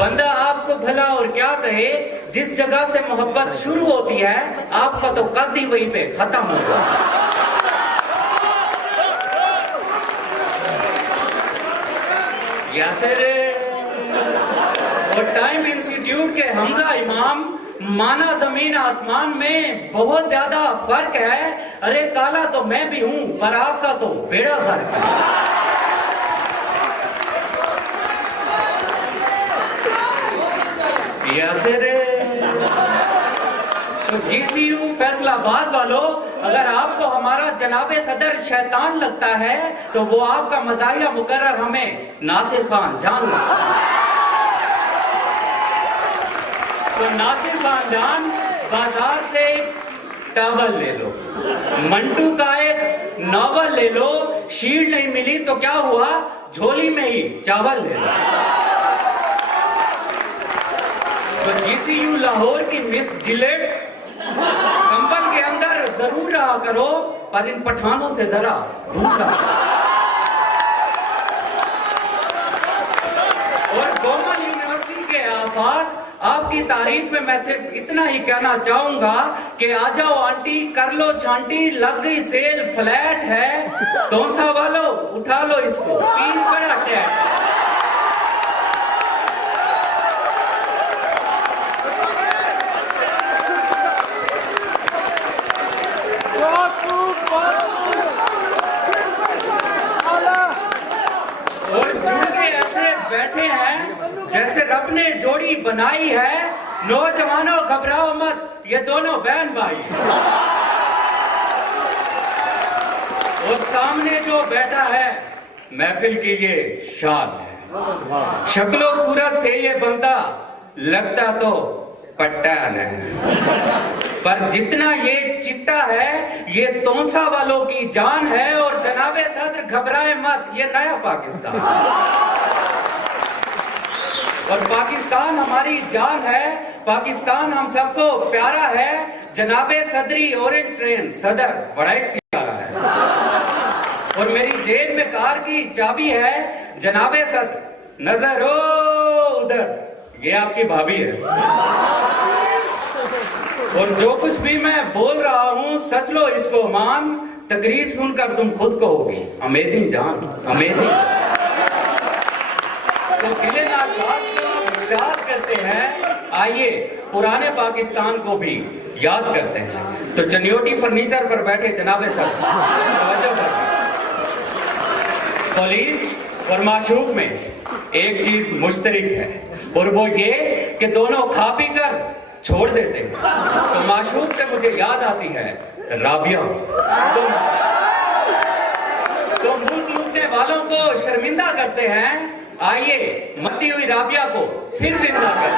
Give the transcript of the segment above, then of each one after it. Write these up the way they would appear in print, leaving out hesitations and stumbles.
बंदा आपको भला और क्या कहे, जिस जगह से मोहब्बत शुरू होती है आपका तो कद ही वहीं पे खत्म होगा। यासिर और टाइम इंस्टीट्यूट के हमजा इमाम, माना जमीन आसमान में बहुत ज्यादा फर्क है। अरे काला तो मैं भी हूं पर आपका तो बेड़ा फर्क है। यासिर तो GCU फैसलाबाद वालों, अगर आपको हमारा जनाबे सदर शैतान लगता है तो वो आपका मज़ाहिया मुकर्रर हमें नासिर खान जान लगता है। तो नासिर खान जान, बाजार से टावल ले लो, मंटू का एक नॉवल ले लो, शील्ड नहीं मिली तो क्या हुआ, झोली में ही चावल ले लो। तो GCU लाहौर की मिस जिलेट, कंपन के अंदर जरूर रहा करो पर इन पठानों से जरा दूर रहा। और गोमल यूनिवर्सिटी के आफाक, आपकी तारीफ में मैं सिर्फ इतना ही कहना चाहूंगा कि आ जाओ आंटी, कर लो चांटी, लग गई सेल, फ्लैट है तोसा वालों, उठा लो इसको, फीस बड़ा टैट। बैठे हैं जैसे रब ने जोड़ी बनाई है, नौजवानों घबराओ मत, ये दोनों बहन भाई। और सामने जो बैठा है महफिल की ये शान है। शक्लो सूरत से ये बंदा लगता तो पट्टान है, पर जितना ये चिट्टा है ये तोसा वालों की जान है। और जनाबे सदर घबराए मत, ये नया पाकिस्तान, और पाकिस्तान हमारी जान है, पाकिस्तान हम सबको प्यारा है। जनाबे सदरी ऑरेंज ट्रेन सदर बड़ा ही प्यारा है। और मेरी जेब में कार की चाबी है, जनाबे सदर नजर ओ उधर, ये आपकी भाभी है। और जो कुछ भी मैं बोल रहा हूँ सच लो इसको मान, तकरीर सुनकर तुम खुद कहोगी अमेजिंग जान, अमेजिंग। तो दिले नाशाद को याद करते हैं, आइए पुराने पाकिस्तान को भी याद करते हैं। तो जनियोटी फर्नीचर पर बैठे जनाबे सर, पुलिस और माशूक में एक चीज मुश्तरक है और वो ये कि दोनों खा पी कर छोड़ देते हैं। तो माशूक से मुझे याद आती है राबिया। तो मुंह लूटने वालों को शर्मिंदा करते हैं, आइए मरती हुई राबिया को फिर जिंदा कर।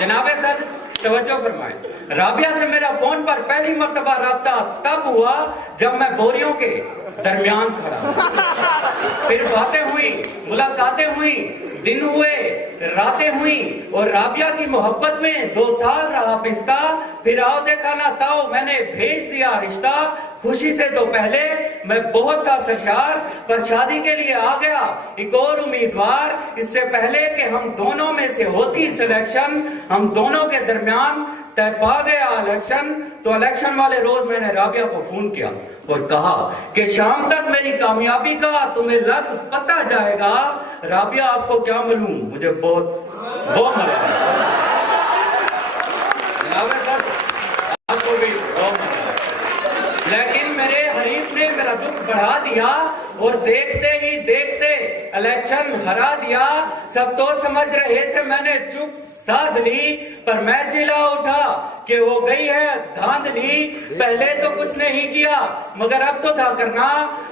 जनाबे सर तवज्जो फरमाएं, राबिया से मेरा फोन पर पहली मर्तबा राब्ता तब हुआ जब मैं बोरियों के दरमियान खड़ा। फिर बातें हुई, मुलाकातें हुई, दिन हुए, रातें हुई, और राबिया की मोहब्बत में 2 साल रहा पिस्ता। फिर आओ देखा ना ताओ, मैंने भेज दिया रिश्ता। खुशी से तो पहले मैं बहुत था सरशार, पर शादी के लिए आ गया एक और उम्मीदवार। इससे पहले कि हम दोनों में से होती सिलेक्शन, हम दोनों के दरमियान तय पा गया इलेक्शन। तो इलेक्शन वाले रोज मैंने राबिया को फोन किया और कहा कि शाम तक मेरी कामयाबी का तुम्हें लग पता जाएगा। राबिया आपको क्या मालूम, मुझे बहुत मजा आया। आपको भी बहुत मजा आया, लेकिन मेरे हरीफ ने मेरा दुख बढ़ा दिया और देखते ही देखते इलेक्शन हरा दिया। सब तो समझ रहे थे मैंने चुप साध ली, पर मैं चिल्ला उठा कि हो गई है धांधली। पहले तो कुछ नहीं किया मगर अब तो था करना।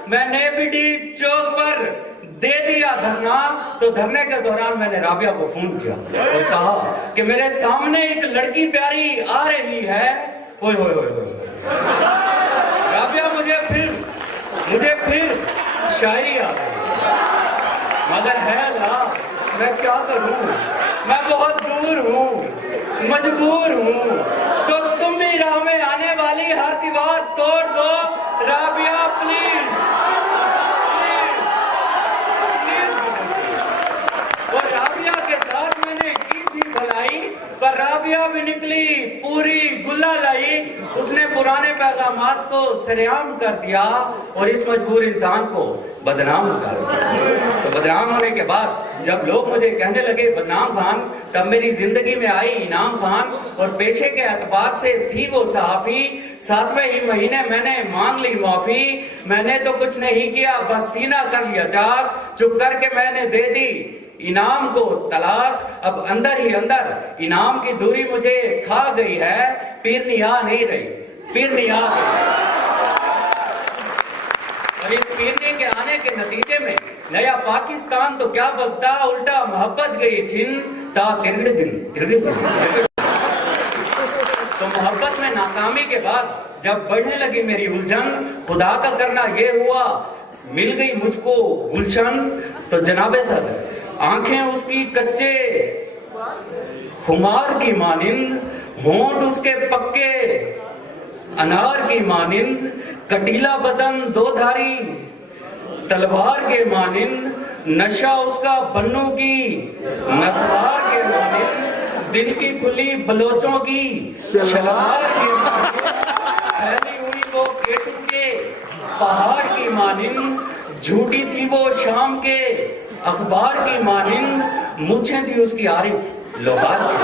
मैंने बीडी चौक पर दे दिया धरना। तो धरने के दौरान मैंने राबिया को फोन किया और कहा कि मेरे सामने एक लड़की प्यारी आ रही है। ओए होए होए होए, राबिया मुझे फिर शायरी आ गई, मगर है अल्लाह मैं क्या करूं, मैं बहुत दूर हूँ, मजबूर हूँ। तो तुम भी राह में आने वाली हर दीवार तोड़ दो। Rabia please, please, please. मकामात को सरेआम कर दिया और इस मजबूर इंसान को बदनाम कर दिया। तो बदनाम होने के बाद जब लोग मुझे कहने लगे बदनाम खान, तब मेरी जिंदगी में आई इनाम खान और पेशे के एतबार से थी वो सहाफी। 7वें ही महीने मैंने मांग ली माफी, मैंने तो कुछ नहीं किया बस सीना कर लिया चाक, चुप करके मैंने दे दी इनाम को तलाक। अब अंदर ही अंदर इनाम की दूरी मुझे खा गई है, पीरनी आ नहीं रही, पीरनी आ गई। और इस पीरनी के आने के नतीजे में नया पाकिस्तान तो क्या बदता, उल्टा मोहब्बत गई छिन ता तिरगड़े दिन। तो मोहब्बत में नाकामी के बाद जब बढ़ने लगी मेरी उलझन, खुदा का करना ये हुआ मिल गई मुझको गुलशन। तो जनाबे सर आंखें उसकी कच्चे खुमार की मानिंद, होंठ उसके पक्के अनार की मानिंद, कटीला बदन दो धारी तलवार के मानिंद, नशा उसका बन्नू की नसवार के मानिंद, दिल की खुली बलोचों की शलवार के मानिंद, फैली हुई वो केटू के पहाड़ की मानिंद, झूठी थी वो शाम के अखबार की मानिंद, मूछें थी उसकी आरिफ लोहार की।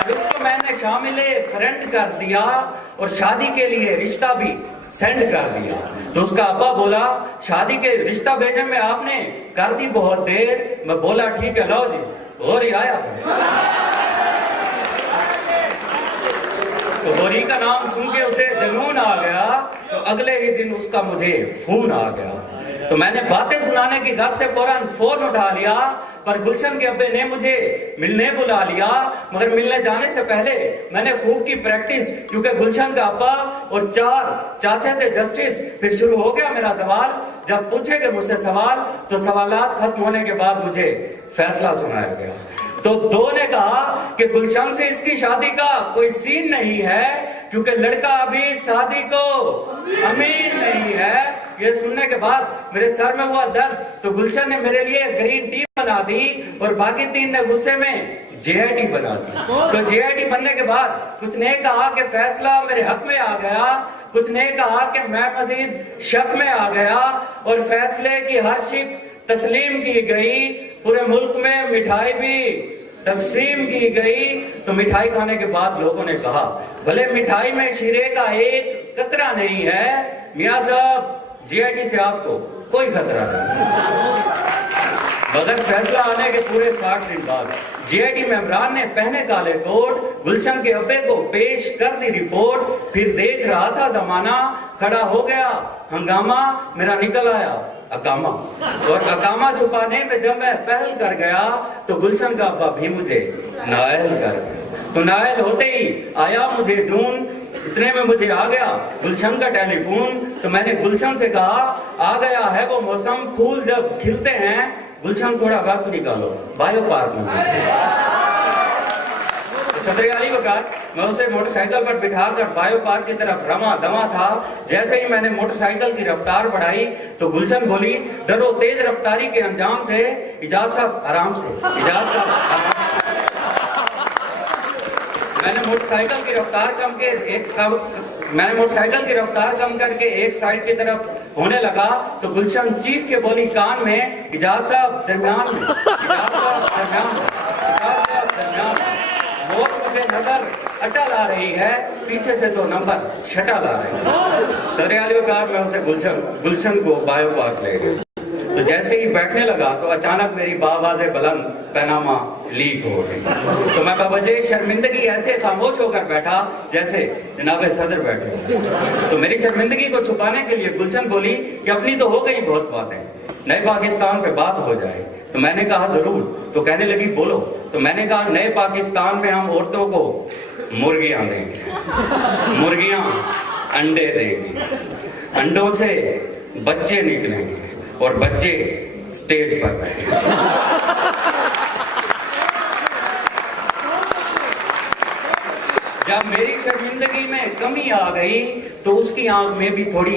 अब उसको मैंने शामिले फ्रेंड कर दिया और शादी के लिए रिश्ता भी सेंड कर दिया। तो उसका अब्बा बोला शादी के रिश्ता भेजने में आपने कर दी बहुत देर। मैं बोला ठीक है लो जी, और ही आया। तो गोरी का नाम सुन के उसे जुनून आ गया, तो अगले ही दिन उसका मुझे फोन आ गया। तो मैंने बातें सुनाने की घर से फौरन फोन उठा लिया, पर गुलशन के अब्बे ने मुझे मिलने बुला लिया। मगर मिलने जाने से पहले मैंने खूब की प्रैक्टिस, क्योंकि गुलशन का अब्बा और 4 चाचा थे जस्टिस। फिर शुरू हो गया मेरा सवाल। जब पूछेंगे मुझसे सवाल तो सवालात खत्म होने के बाद मुझे फैसला सुनाया गया। तो 2 ने कहा कि गुलशन से इसकी शादी का कोई सीन नहीं है, क्योंकि लड़का अभी शादी को अमीन नहीं है। ये सुनने के बाद मेरे सर में हुआ दर्द। तो गुलशन ने मेरे लिए ग्रीन टी बना दी और बाकी 3 ने गुस्से में जेआईटी बना दी। तो जेआईटी बनने के बाद कुछ ने कहा कि फैसला मेरे हक में आ गया, कुछ ने कहा कि मैं मजीद शक में आ गया, और फैसले की हर शिक तस्लीम की गई। पूरे मुल्क में मिठाई भी तकसीम की गई। तो मिठाई खाने के बाद लोगों ने कहा भले मिठाई में शीरे का एक कतरा नहीं है, मियां साहब जेआईटी से आपको कोई खतरा नहीं। मगर फैसला आने के पूरे 60 दिन बाद जेआईटी मेंबरान ने पहने काले कोट गुलशन के अब्बे को पेश कर दी रिपोर्ट। फिर देख रहा था जमाना, खड़ा हो गया हंगामा, मेरा निकल आया अकामा। और अकामा छुपाने में जब मैं पहल कर गया तो गुलशन का अब्बा भी मुझे नायल कर गया। तो नायल होते ही आया मुझे जून, इतने में मुझे आ गया गुलशन का टेलीफोन। तो मैंने गुलशन से कहा आ गया है वो मौसम, फूल जब खिलते हैं, गुलशन थोड़ा वक्त निकालो बायो पार्क में। सदर अली वकार मैं उसे मोटरसाइकिल पर बिठाकर बायो पार्क की तरफ रमा दमा था। जैसे ही मैंने मोटरसाइकिल की रफ्तार बढ़ाई तो गुलशन बोली डरो तेज रफ्तारी के अंजाम से, इजाज साहब आराम से, इजाज साहब आराम से। मैंने मोटरसाइकिल की रफ्तार कम करके एक साइड की तरफ होने लगा तो गुलशन चीख के बोली कान में, इजाज साहब दरमियान में, इजाज साहब दरमियान में, इजाज साहब दरमियान में। वो मुझे नजर अटल आ रही है, पीछे से 2 नंबर शटल आ रहे हैं। सदर वकार मैं उसे गुलशन को बायो पार्क ले गया। तो जैसे ही बैठने लगा तो अचानक मेरी बावाज़े बुलंद पैनामा लीक हो गई। तो मैं बाबा शर्मिंदगी ऐसे खामोश होकर बैठा जैसे जनाबे सदर बैठे। तो मेरी शर्मिंदगी को छुपाने के लिए गुलशन बोली कि अपनी तो हो गई बहुत बातें, नए पाकिस्तान पे बात हो जाए। तो मैंने कहा जरूर। तो कहने लगी बोलो। तो मैंने कहा नए पाकिस्तान में हम औरतों को मुर्गियां देंगे, मुर्गियां अंडे देंगी, अंडों से बच्चे निकलेंगे और बच्चे स्टेज पर बैठे। जब मेरी शर्मिंदगी में कमी आ गई तो उसकी आंख में भी थोड़ी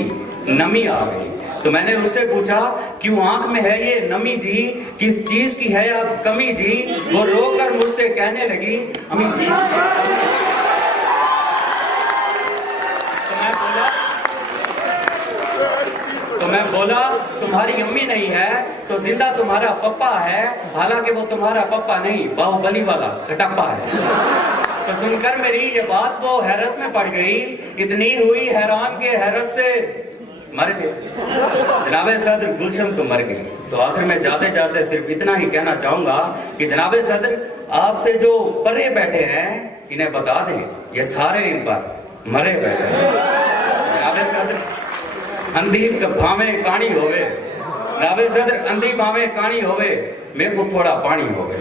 नमी आ गई। तो मैंने उससे पूछा क्यों आंख में है ये नमी जी, किस चीज की है अब कमी जी? वो रोकर मुझसे कहने लगी अम्मी जी तुम्हारी अम्मी नहीं है तो जिंदा तुम्हारा पप्पा है, हालांकि वो तुम्हारा पप्पा नहीं, बाहुबली वाला कटप्पा है। तो सुनकर मेरी ये बात वो हैरत में पड़ गई, इतनी हुई हैरान के हैरत से मर गए। जनाबे सदर गुलशन तो मर गई। तो आखिर में जाते जाते सिर्फ इतना ही कहना चाहूंगा कि जनाबे सदर आपसे जो परे बैठे हैं इन्हें बता दें, ये सारे इन पर मरे बैठे हैं। जनाबे सदर अंधी भावे कानी होवे, जनाबे सदर अंधी भावे कानी होवे, मेरे को थोड़ा पानी होवे।